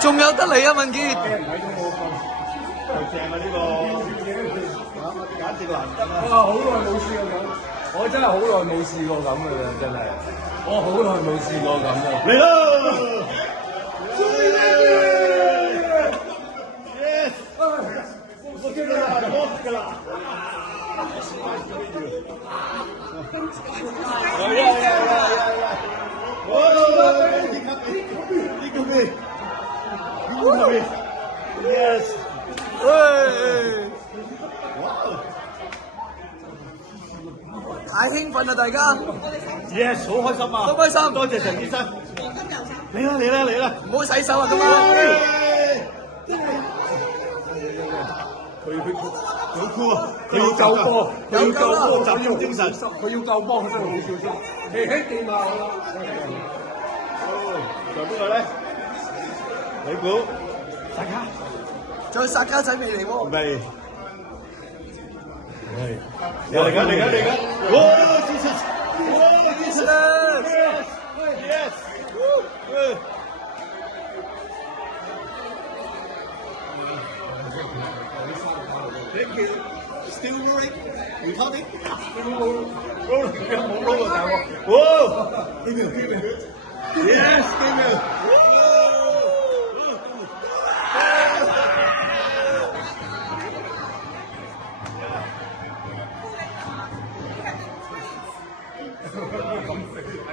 仲有得嚟啊，文傑！正啊呢個，簡直難得啊！哇！好耐冇試過咁，我真係好耐冇試過咁嘅啦，真係，我好耐冇試過咁啊！嚟啦！我見啦，我見啦！Yes！ 太興奮啦，大家 Yes， 好開心啊！好開心，多謝陳醫生。嚟啦！唔好洗手啊，今晚。佢好酷啊！佢要救波，佢要救波，集中精神。佢要救波，佢真係好小心。嘿嘿，掂啊！仲有邊個咧？你估？大家？仲有薩卡仔未嚟喎？未。嚟緊！哇 ！Jesus！ 哇 ！Jesus！Yes！ Thank you. Still rolling? Recording? Rolling. 冇 roll 啊，大鑊！哇！幾秒？Yes， 幾秒！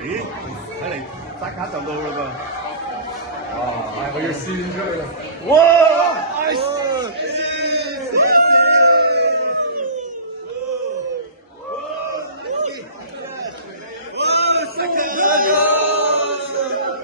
咦？睇嚟薩卡就到啦噃！係我要跣出去啦！哇！大家